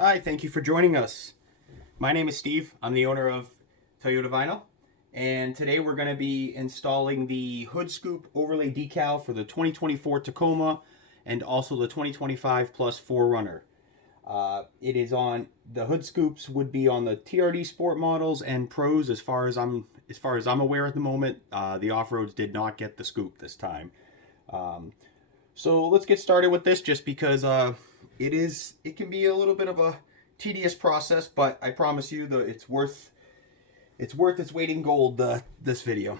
Hi, thank you for joining us. My name is Steve. I'm the owner of Toyodavinyl, and today we're going to be installing the hood scoop overlay decal for the 2024 Tacoma and also the 2025 plus 4Runner. It is on the hood scoops would be on the TRD Sport models and Pros as far as I'm aware at the moment. The off-roads did not get the scoop this time. Um, so let's get started with this, just because it can be a little bit of a tedious process, but I promise you that it's worth its weight in gold. This video.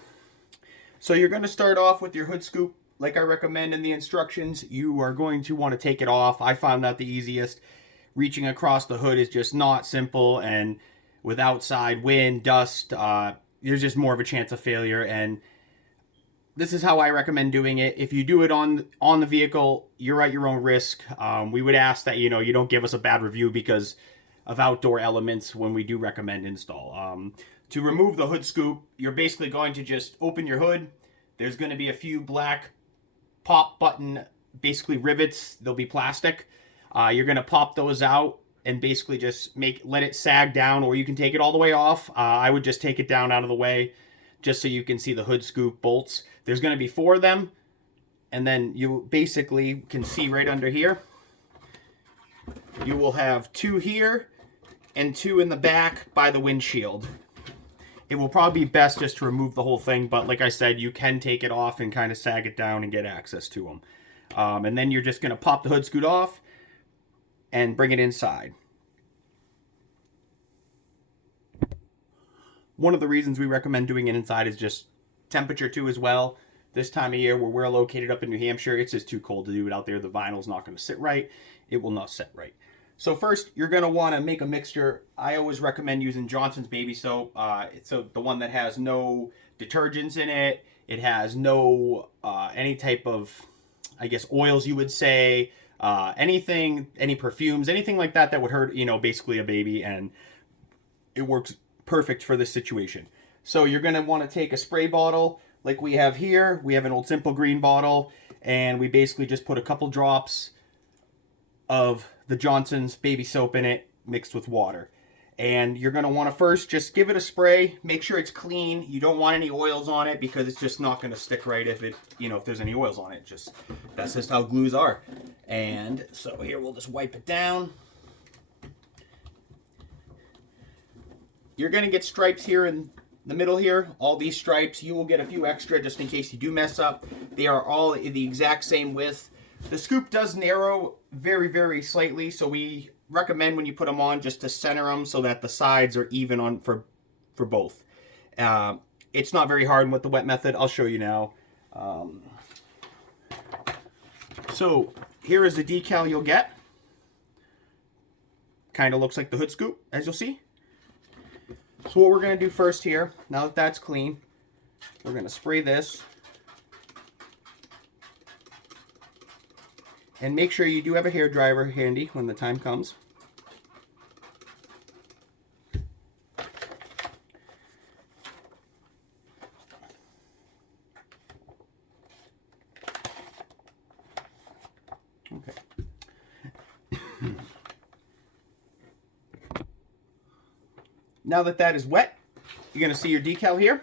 So you're going to start off with your hood scoop, like I recommend in the instructions. You are going to want to take it off. I found that the easiest. Reaching across the hood is just not simple, and with outside wind, dust, there's just more of a chance of failure. And this is how I recommend doing it. If you do it on the vehicle, you're at your own risk. We would ask that you don't give us a bad review because of outdoor elements when we do recommend install. To remove the hood scoop, you're basically going to just open your hood. There's going to be a few black pop button, basically rivets. They'll be plastic. You're going to pop those out and basically just let it sag down, or you can take it all the way off. I would just take it down out of the way, just so you can see the hood scoop bolts. There's going to be 4 of them, and then you basically can see right under here. You will have 2 here and 2 in the back by the windshield. It will probably be best just to remove the whole thing, but like I said, you can take it off and kind of sag it down and get access to them. And then you're just going to pop the hood scoop off and bring it inside. One of the reasons we recommend doing it inside is just temperature too as well. This time of year where we're located up in New Hampshire, it's just too cold to do it out there. The vinyl's not going to sit right. It will not set right. So first, you're going to want to make a mixture. I always recommend using Johnson's baby soap. So the one that has no detergents in it. It has no any type of, I guess, oils, you would say. Anything, any perfumes, anything like that would hurt, basically a baby. And it works perfect for this situation. So you're going to want to take a spray bottle like we have here. We have an old Simple Green bottle, and we basically just put a couple drops of the Johnson's baby soap in it mixed with water. And you're going to want to first just give it a spray. Make sure it's clean. You don't want any oils on it because it's just not going to stick right if there's any oils on it. That's just how glues are. And so here we'll just wipe it down. You're going to get stripes here in the middle here. All these stripes, you will get a few extra just in case you do mess up. They are all the exact same width. The scoop does narrow very, very slightly, so we recommend when you put them on just to center them so that the sides are even on for both. It's not very hard with the wet method. I'll show you now. So here is the decal you'll get. Kind of looks like the hood scoop, as you'll see. So what we're going to do first here, now that that's clean, we're going to spray this. And make sure you do have a hairdryer handy when the time comes. Okay. Now that is wet, you're going to see your decal here.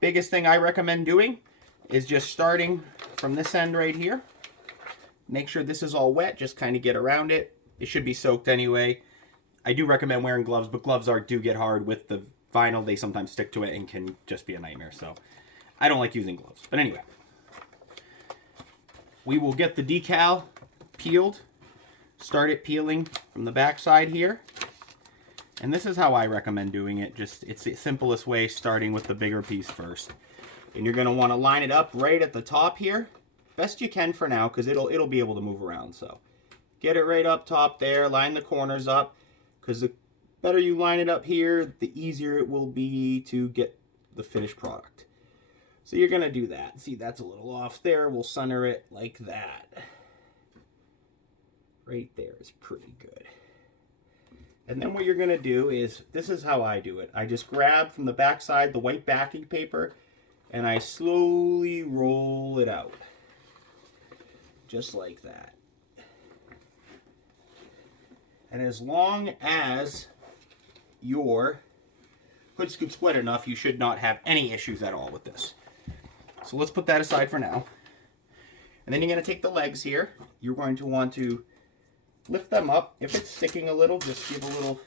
Biggest thing I recommend doing is just starting from this end right here. Make sure this is all wet, just kind of get around it. It should be soaked anyway. I do recommend wearing gloves, but gloves do get hard with the vinyl. They sometimes stick to it and can just be a nightmare, so I don't like using gloves. But anyway, we will get the decal peeled. Start it peeling from the back side here. And this is how I recommend doing it. It's the simplest way, starting with the bigger piece first. And you're going to want to line it up right at the top here. Best you can for now, because it'll be able to move around. So get it right up top there. Line the corners up, because the better you line it up here, the easier it will be to get the finished product. So you're going to do that. See, that's a little off there. We'll center it like that. Right there is pretty good. And then what you're going to do is, this is how I do it. I just grab from the back side the white backing paper, and I slowly roll it out. Just like that. And as long as your hood scoop's wet enough, you should not have any issues at all with this. So let's put that aside for now. And then you're going to take the legs here. You're going to want to lift them up. If it's sticking a little, just give a little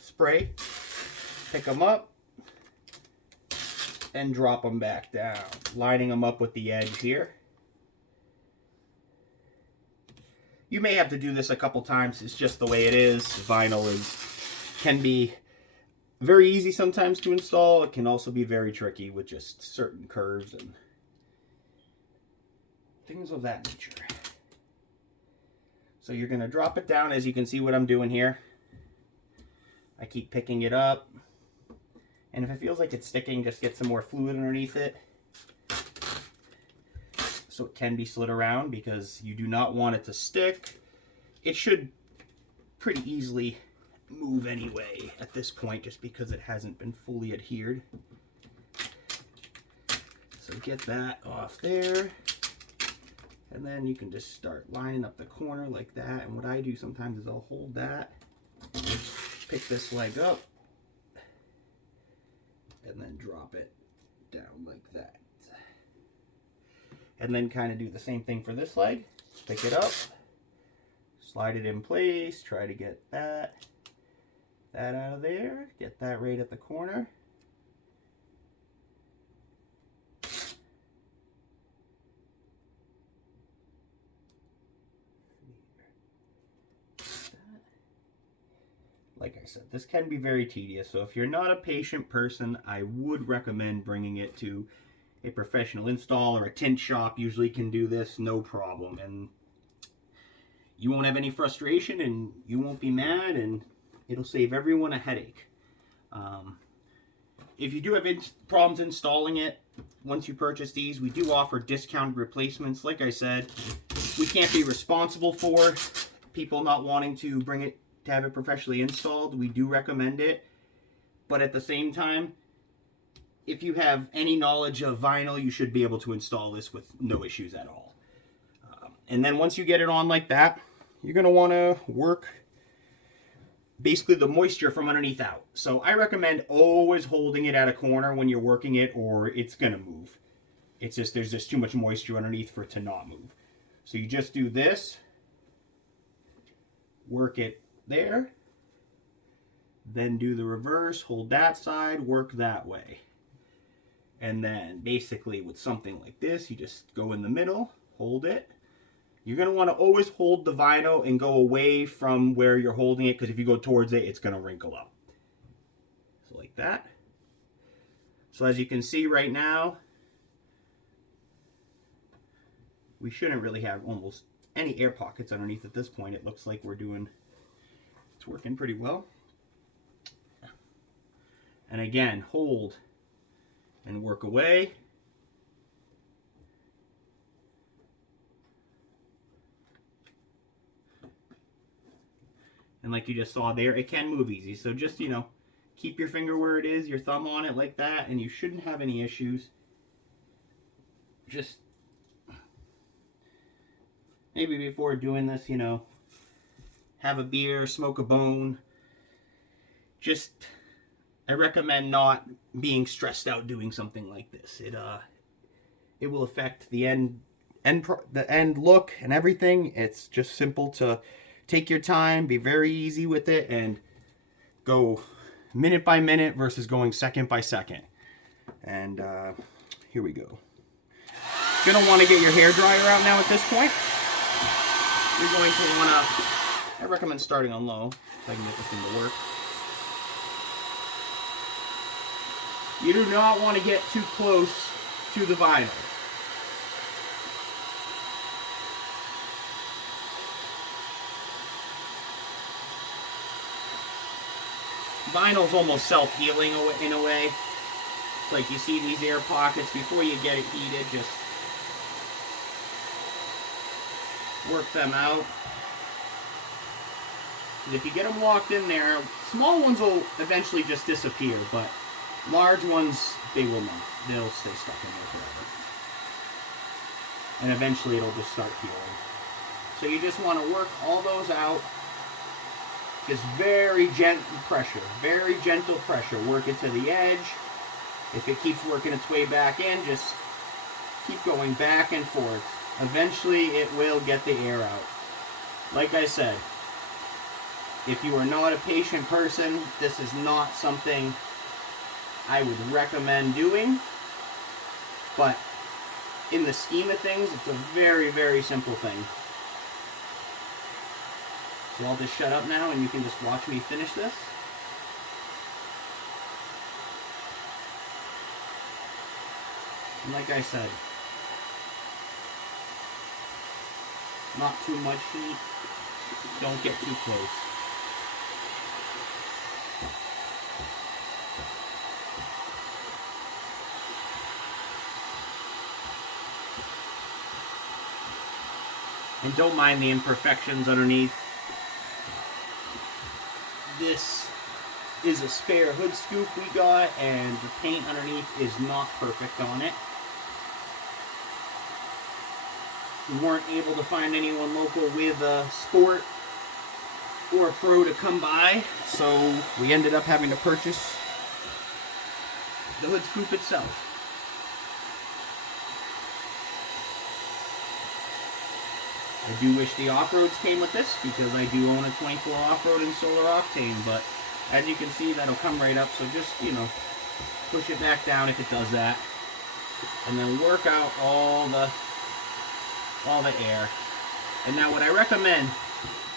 spray. Pick them up and drop them back down, lining them up with the edge here. You may have to do this a couple times. It's just the way it is. Vinyl can be very easy sometimes to install. It can also be very tricky with just certain curves and things of that nature. So you're going to drop it down, as you can see what I'm doing here. I keep picking it up. And if it feels like it's sticking, just get some more fluid underneath it, so it can be slid around, because you do not want it to stick. It should pretty easily move anyway at this point, just because it hasn't been fully adhered. So get that off there. And then you can just start lining up the corner like that. And what I do sometimes is I'll hold that, pick this leg up, and then drop it down like that. And then kind of do the same thing for this leg. Pick it up, slide it in place, try to get that out of there, get that right at the corner. Like I said, this can be very tedious, so if you're not a patient person, I would recommend bringing it to a professional install, or a tint shop usually can do this, no problem. And you won't have any frustration, and you won't be mad, and it'll save everyone a headache. If you do have problems installing it, once you purchase these, we do offer discounted replacements. Like I said, we can't be responsible for people not wanting to bring it to have it professionally installed. We do recommend it, but at the same time, if you have any knowledge of vinyl, you should be able to install this with no issues at all. And then once you get it on like that, you're going to want to work basically the moisture from underneath out. So I recommend always holding it at a corner when you're working it, or it's going to move. It's just, there's just too much moisture underneath for it to not move. So you just do this, work it there, then do the reverse, hold that side, work that way. And then basically with something like this, you just go in the middle, hold it. You're going to want to always hold the vinyl and go away from where you're holding it, because if you go towards it, it's going to wrinkle up. So like that. So as you can see right now, we shouldn't really have almost any air pockets underneath at this point. It looks like it's working pretty well. And again, hold and work away. And like you just saw there, it can move easy. So just, keep your finger where it is, your thumb on it like that, and you shouldn't have any issues. Just maybe before doing this, have a beer, smoke a bone. I recommend not being stressed out doing something like this. It will affect the end look and everything. It's just simple to take your time, be very easy with it, and go minute by minute versus going second by second. And here we go. You're going to want to get your hair dryer out now at this point. You're going to want to, I recommend starting on low so I can get this thing to work. You do not want to get too close to the vinyl. Vinyl's almost self-healing in a way. It's like you see these air pockets, before you get it heated, just work them out. And if you get them locked in there, small ones will eventually just disappear, but large ones, they will not. They'll stay stuck in there forever. And eventually it'll just start healing. So you just want to work all those out. Just very gentle pressure. Very gentle pressure. Work it to the edge. If it keeps working its way back in, just keep going back and forth. Eventually, it will get the air out. Like I said, if you are not a patient person, this is not something I would recommend doing. But in the scheme of things, it's a very, very simple thing. So I'll just shut up now and you can just watch me finish this. And like I said, not too much heat. Don't get too close. And don't mind the imperfections underneath. This is a spare hood scoop we got, and the paint underneath is not perfect on it. We weren't able to find anyone local with a Sport or a Pro to come by, so we ended up having to purchase the hood scoop itself. I do wish the off-roads came with this, because I do own a 24 off-road in solar octane, but as you can see, that'll come right up, so just, you know, push it back down if it does that, and then work out all the air. And now what I recommend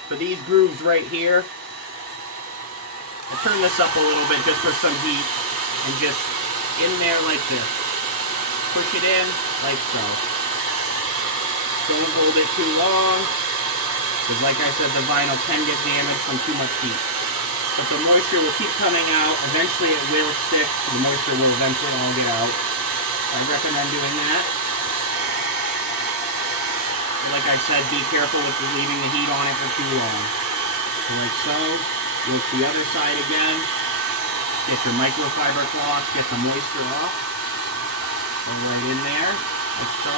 for these grooves right here, I turn this up a little bit just for some heat, and just in there like this. Push it in like so. Don't hold it too long, because like I said, the vinyl can get damaged from too much heat. But the moisture will keep coming out. Eventually it will stick. The moisture will eventually all get out. I recommend doing that. But like I said, be careful with leaving the heat on it for too long. So like so. Work the other side again. Get your microfiber cloth. Get the moisture off. Go right in there, like so.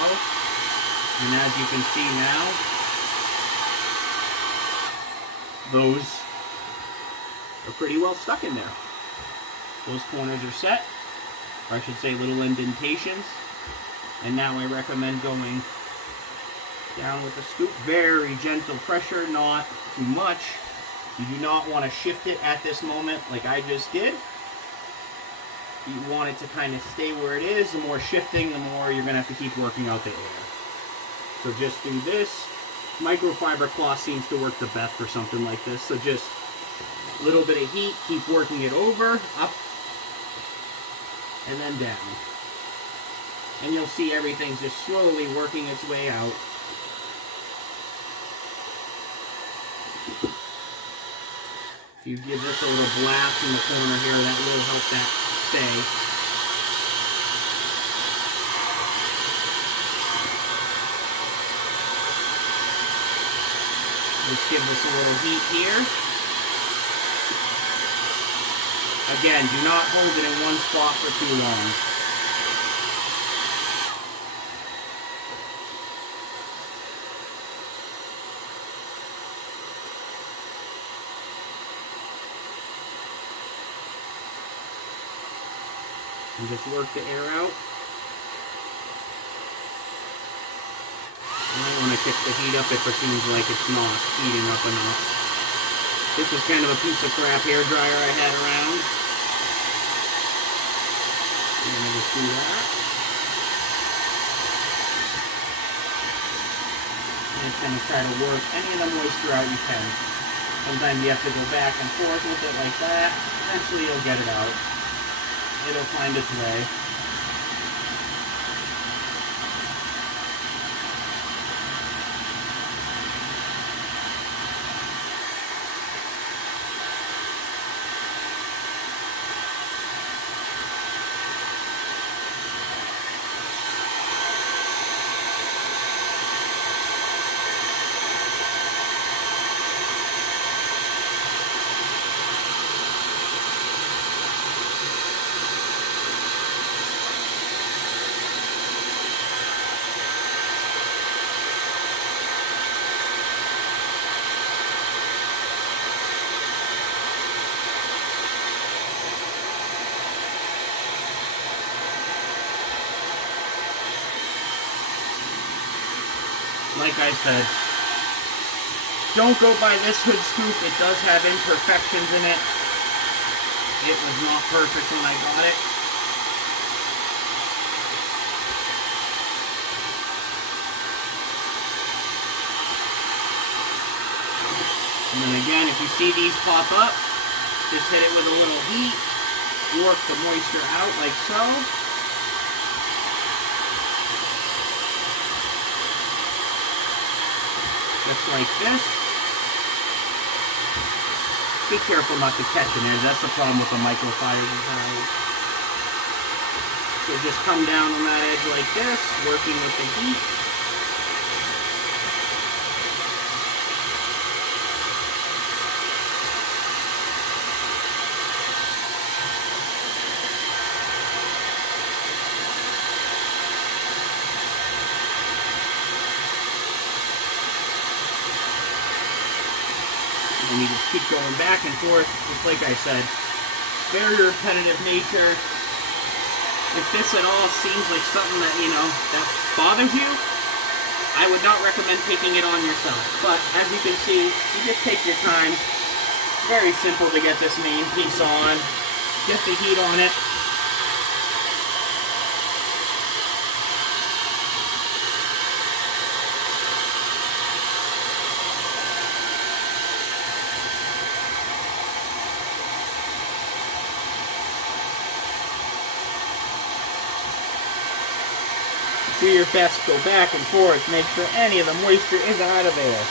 And as you can see now, those are pretty well stuck in there. Those corners are set, or I should say little indentations. And now I recommend going down with the scoop. Very gentle pressure, not too much. You do not want to shift it at this moment like I just did. You want it to kind of stay where it is. The more shifting, the more you're going to have to keep working out the air. So just do this. Microfiber cloth seems to work the best for something like this. So just a little bit of heat, keep working it over, up, and then down. And you'll see everything's just slowly working its way out. If you give this a little blast in the corner here, that will help that stay. Just give this a little heat here. Again, do not hold it in one spot for too long. And just work the air out. I might want to kick the heat up if it seems like it's not heating up enough. This is kind of a piece of crap hair dryer I had around. I'm going to just do that. And it's going to try to work any of the moisture out you can. Sometimes you have to go back and forth with it like that. Eventually you'll get it out. It'll find its way. like I said, don't go by this hood scoop. It does have imperfections in it. It was not perfect when I got it. And then again, if you see these pop up, just hit it with a little heat, work the moisture out like so. Just like this. Be careful not to catch an edge. That's the problem with the microfibers. So just come down on that edge like this, working with the heat. And you just keep going back and forth. Just like I said, very repetitive nature. If this at all seems like something that, that bothers you, I would not recommend taking it on yourself. But as you can see, you just take your time. Very simple to get this main piece on. Get the heat on it. Do your best, go back and forth, make sure any of the moisture is out of there.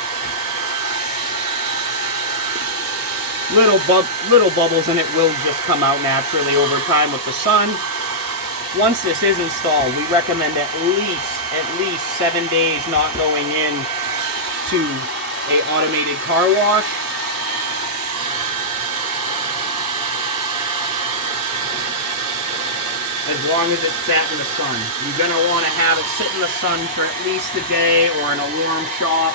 Little bubbles and it will just come out naturally over time with the sun. Once this is installed, we recommend at least 7 days not going in to a automated car wash. As long as it's sat in the sun. You're going to want to have it sit in the sun for at least a day or in a warm shop.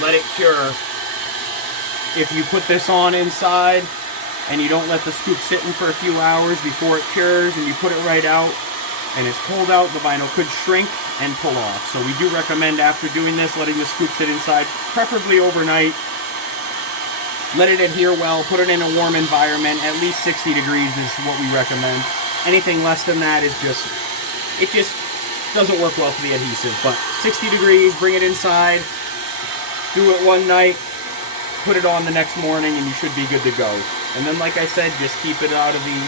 Let it cure. If you put this on inside and you don't let the scoop sit in for a few hours before it cures and you put it right out and it's pulled out, the vinyl could shrink and pull off. So we do recommend after doing this, letting the scoop sit inside, preferably overnight. Let it adhere well, put it in a warm environment, at least 60 degrees is what we recommend. Anything less than that is it just doesn't work well for the adhesive. But 60 degrees, bring it inside, do it one night, put it on the next morning, and you should be good to go. And then, like I said, just keep it out of the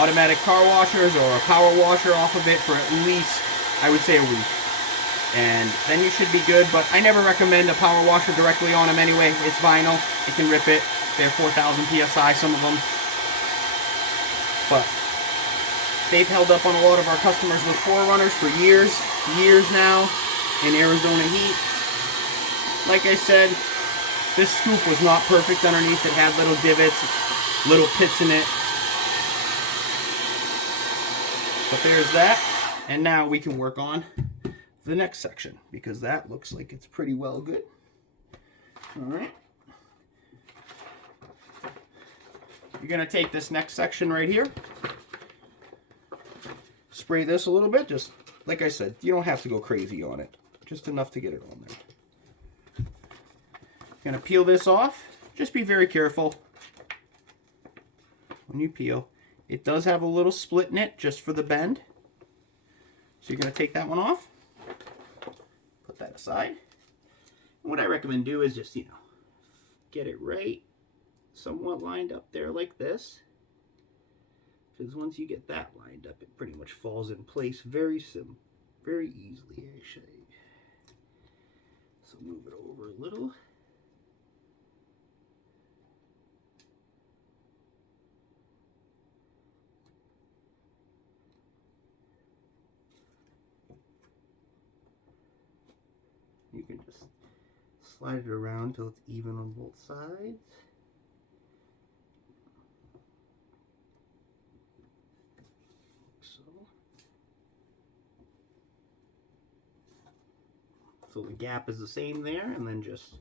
automatic car washers or a power washer off of it for at least, I would say, a week. And then you should be good, but I never recommend a power washer directly on them anyway. It's vinyl, it can rip it. They're 4,000 PSI, some of them. But they've held up on a lot of our customers with 4Runners for years now in Arizona heat. Like I said, this scoop was not perfect underneath. It had little divots, little pits in it. But there's that. And now we can work on the next section because that looks like it's pretty well good. All right. You're going to take this next section right here. Spray this a little bit, just like I said, you don't have to go crazy on it. Just enough to get it on there. Gonna peel this off. Just be very careful when you peel. It does have a little split in it just for the bend. So you're gonna take that one off. Put that aside. And what I recommend do is just, get it right somewhat lined up there like this. Because once you get that lined up, it pretty much falls in place very easily, actually. So move it over a little. You can just slide it around till it's even on both sides. So the gap is the same there, and then just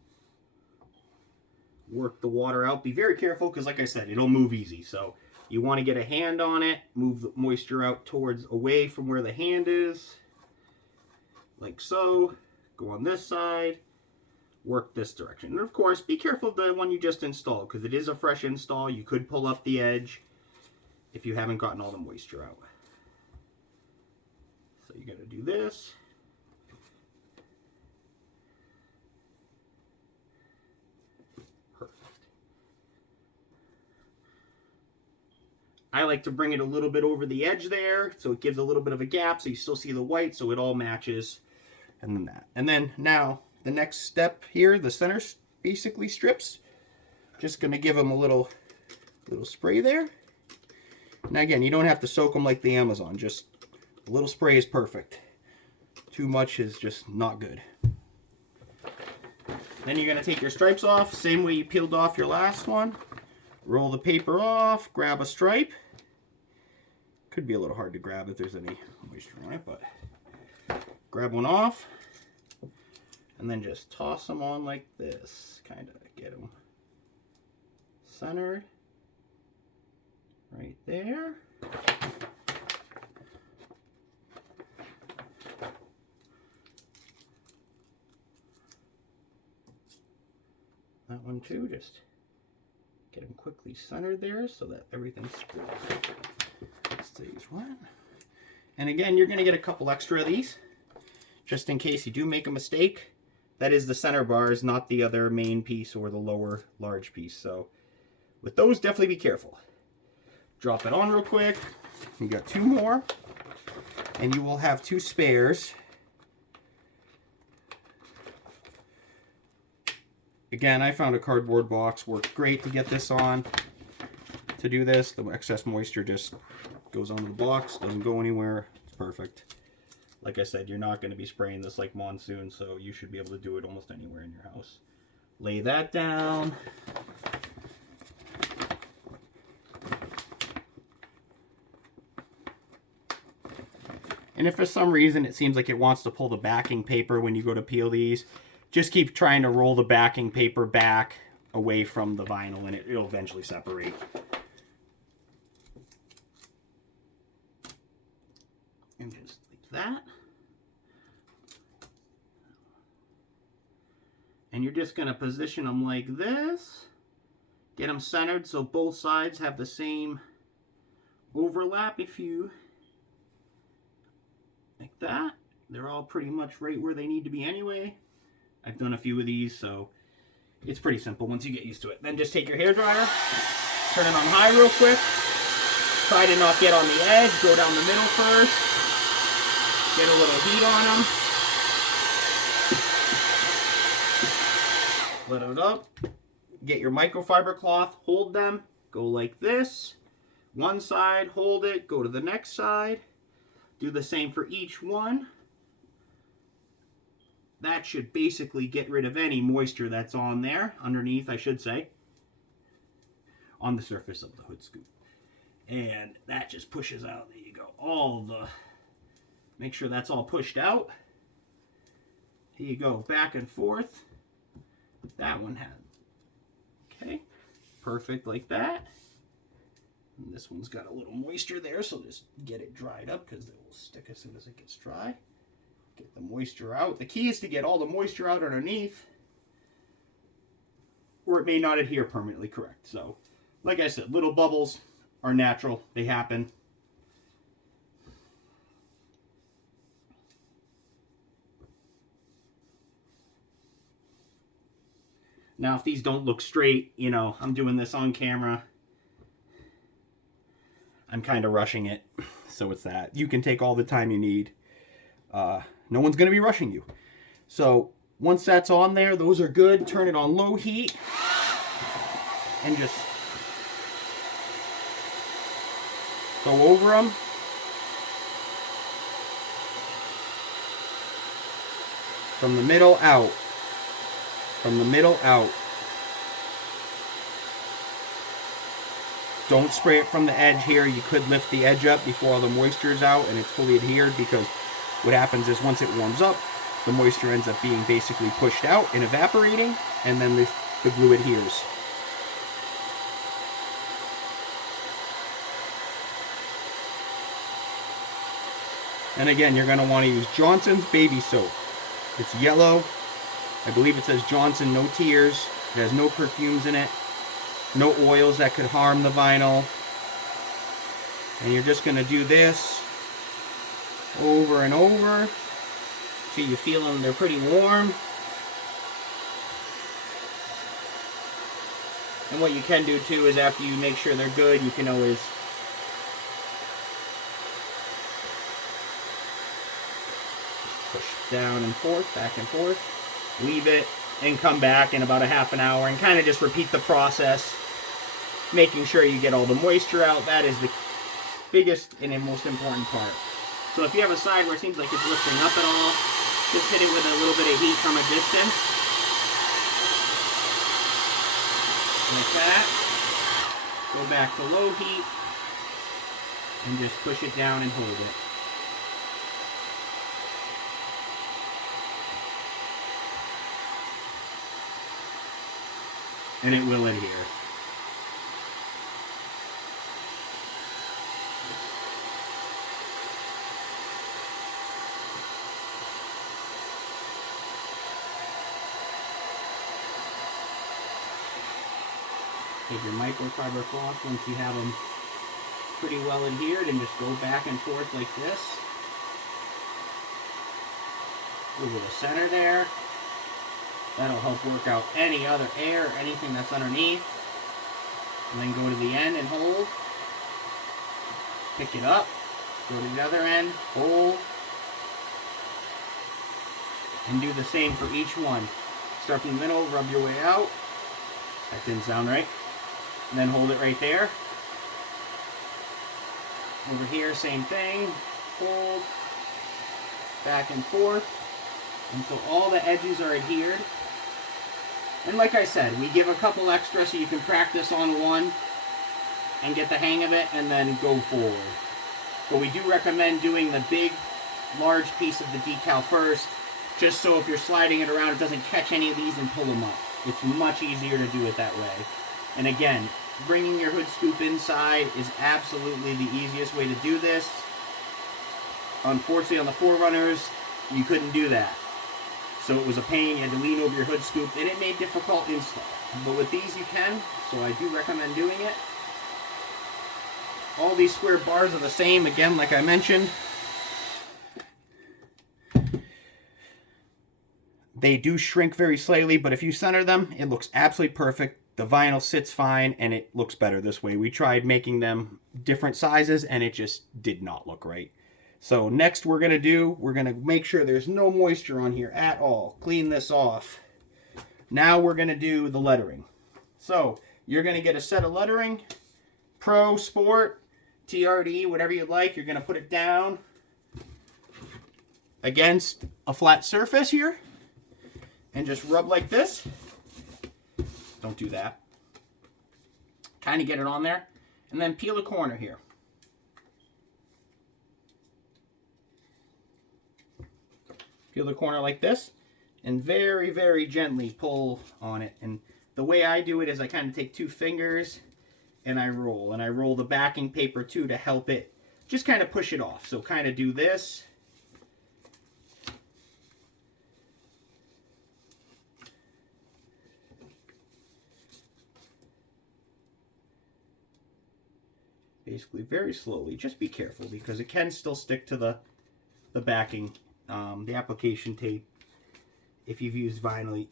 work the water out. Be very careful because, like I said, it'll move easy. So you want to get a hand on it, move the moisture out away from where the hand is, like so. go on this side, work this direction. And of course, be careful of the one you just installed, because it is a fresh install. You could pull up the edge if you haven't gotten all the moisture out. So you got to do this. Perfect. I like to bring it a little bit over the edge there, so it gives a little bit of a gap, so you still see the white, so it all matches. And then that. And then now, the next step here, the center basically strips. Just going to give them a little spray there. Now again, you don't have to soak them like the Amazon. Just a little spray is perfect. Too much is just not good. Then you're going to take your stripes off, same way you peeled off your last one. Roll the paper off, grab a stripe. Could be a little hard to grab if there's any moisture on it, but grab one off. And then just toss them on like this. Kind of get them centered. Right there. That one too, just get them quickly centered there so that everything stays wet. And again, you're going to get a couple extra of these, just in case you do make a mistake. That is the center bars, not the other main piece or the lower large piece. So with those, definitely be careful. Drop it on real quick. You got two more, and you will have two spares. Again, I found a cardboard box. Worked great to get this on. To do this, the excess moisture just goes onto the box, doesn't go anywhere. It's perfect. Like I said, you're not going to be spraying this like monsoon, so you should be able to do it almost anywhere in your house. Lay that down. And if for some reason it seems like it wants to pull the backing paper when you go to peel these, just keep trying to roll the backing paper back away from the vinyl and it'll eventually separate. And just like that. And you're just going to position them like this. Get them centered so both sides have the same overlap. If you like that, they're all pretty much right where they need to be anyway. I've done a few of these, so it's pretty simple once you get used to it. Then just take your hairdryer, turn it on high real quick. Try to not get on the edge. Go down the middle first. Get a little heat on them. Let it up. Get your microfiber cloth. Hold them. Go like this. One side, hold it. Go to the next side. Do the same for each one. That should basically get rid of any moisture that's on there, underneath I should say, on the surface of the hood scoop. And that just pushes out, there you go, make sure that's all pushed out. Here you go, back and forth. That one had, okay, perfect like that. And this one's got a little moisture there, so just get it dried up because it will stick as soon as it gets dry. Get the moisture out. The key is to get all the moisture out underneath, or it may not adhere permanently correct. So, like I said, little bubbles are natural. They happen. Now, if these don't look straight, you know, I'm doing this on camera. I'm kind of rushing it, so it's that. You can take all the time you need. No one's going to be rushing you. So once that's on there, those are good. Turn it on low heat and just go over them. From the middle out. From the middle out. Don't spray it from the edge here. You could lift the edge up before all the moisture is out and it's fully adhered, because what happens is once it warms up, the moisture ends up being basically pushed out and evaporating, and then the glue adheres. And again, you're going to want to use Johnson's baby soap. It's yellow. I believe it says Johnson No Tears. It has no perfumes in it, no oils that could harm the vinyl. And you're just going to do this over and over till you feel them, they're pretty warm. And what you can do too is after you make sure they're good, you can always push down and forth, back and forth, leave it, and come back in about a half an hour and kind of just repeat the process, making sure you get all the moisture out. That is the biggest and most important part. So if you have a side where it seems like it's lifting up at all, just hit it with a little bit of heat from a distance. Like that. Go back to low heat and just push it down and hold it. And it will adhere. Take your microfiber cloth once you have them pretty well adhered and just go back and forth like this. Over the center there. That'll help work out any other air or anything that's underneath. And then go to the end and hold. Pick it up. Go to the other end. Hold. And do the same for each one. Start from the middle, rub your way out. That didn't sound right. And then hold it right there. Over here, same thing. Hold. Back and forth. Until all the edges are adhered. And like I said, we give a couple extra so you can practice on one and get the hang of it and then go forward. But we do recommend doing the big, large piece of the decal first, just so if you're sliding it around, it doesn't catch any of these and pull them up. It's much easier to do it that way. And again, bringing your hood scoop inside is absolutely the easiest way to do this. Unfortunately, on the 4Runners, you couldn't do that. So it was a pain. You had to lean over your hood scoop, and it made difficult install. But with these, you can, so I do recommend doing it. All these square bars are the same, again, like I mentioned. They do shrink very slightly, but if you center them, it looks absolutely perfect. The vinyl sits fine, and it looks better this way. We tried making them different sizes, and it just did not look right. So next we're going to make sure there's no moisture on here at all. Clean this off. Now we're going to do the lettering. So you're going to get a set of lettering, Pro, Sport, TRD, whatever you'd like. You're going to put it down against a flat surface here and just rub like this. Don't do that. Kind of get it on there and then peel a corner here. Peel the corner like this and very, very gently pull on it. And the way I do it is I kind of take two fingers and I roll. And I roll the backing paper too to help it just kind of push it off. So kind of do this. Basically very slowly. Just be careful because it can still stick to the backing. The application tape, if you've used vinyl,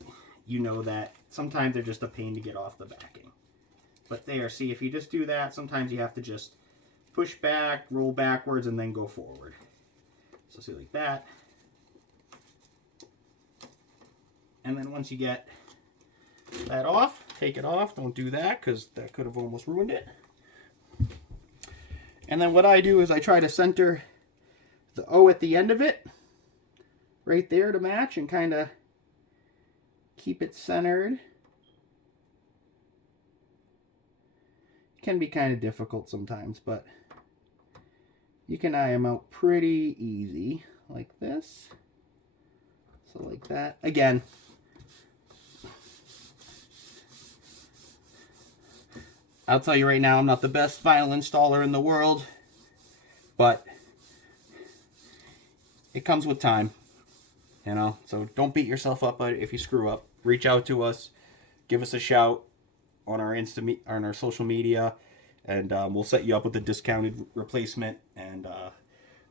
you know that sometimes they're just a pain to get off the backing. But there, see, if you just do that, sometimes you have to just push back, roll backwards, and then go forward. So see, like that. And then once you get that off, take it off. Don't do that because that could have almost ruined it. And then what I do is I try to center the O at the end of it. Right there to match and kind of keep it centered. It can be kind of difficult sometimes, but you can eye them out pretty easy like this. So like that. Again, I'll tell you right now, I'm not the best vinyl installer in the world, but it comes with time. You know, so don't beat yourself up if you screw up. Reach out to us, give us a shout on our on our social media, and we'll set you up with a discounted replacement, and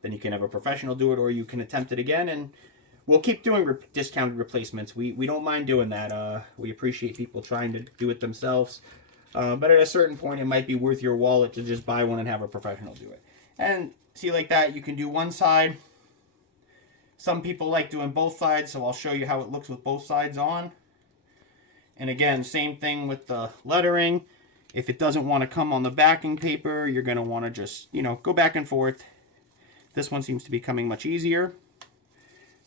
then you can have a professional do it, or you can attempt it again, and we'll keep doing discounted replacements. We don't mind doing that. We appreciate people trying to do it themselves, but at a certain point, it might be worth your wallet to just buy one and have a professional do it. And see, like that, you can do one side. Some people like doing both sides, so I'll show you how it looks with both sides on. And again, same thing with the lettering. If it doesn't want to come on the backing paper, you're going to want to just, you know, go back and forth. This one seems to be coming much easier.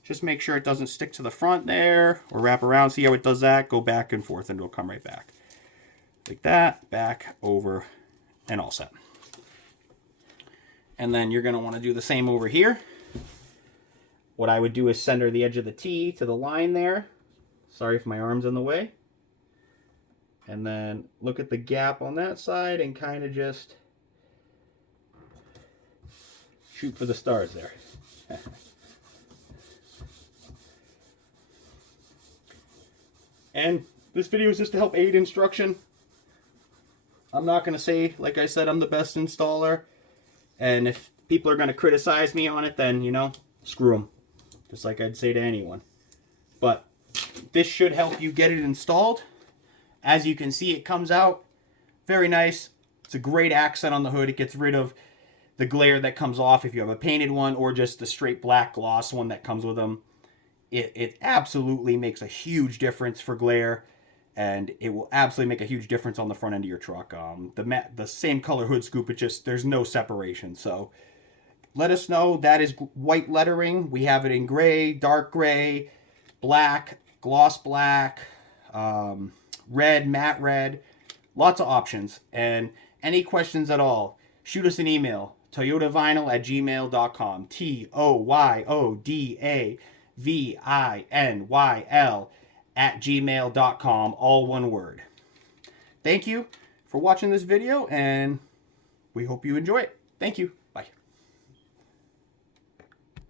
Just make sure it doesn't stick to the front there or wrap around. See how it does that? Go back and forth and it'll come right back. Like that, back, over, and all set. And then you're going to want to do the same over here. What I would do is center the edge of the T to the line there. Sorry if my arm's in the way. And then look at the gap on that side and kind of just shoot for the stars there. And this video is just to help aid instruction. I'm not going to say, like I said, I'm the best installer. And if people are going to criticize me on it, then, you know, screw them. Just like I'd say to anyone. But this should help you get it installed. As you can see, it comes out very nice. It's a great accent on the hood. It gets rid of the glare that comes off if you have a painted one or just the straight black gloss one that comes with them. It absolutely makes a huge difference for glare, and it will absolutely make a huge difference on the front end of your truck. The same color hood scoop, there's no separation. So let us know. That is white lettering. We have it in gray, dark gray, black, gloss black, red, matte red, lots of options. And any questions at all, shoot us an email, toyodavinyl@gmail.com, TOYODAVINYL@gmail.com, all one word. Thank you for watching this video, and we hope you enjoy it. Thank you.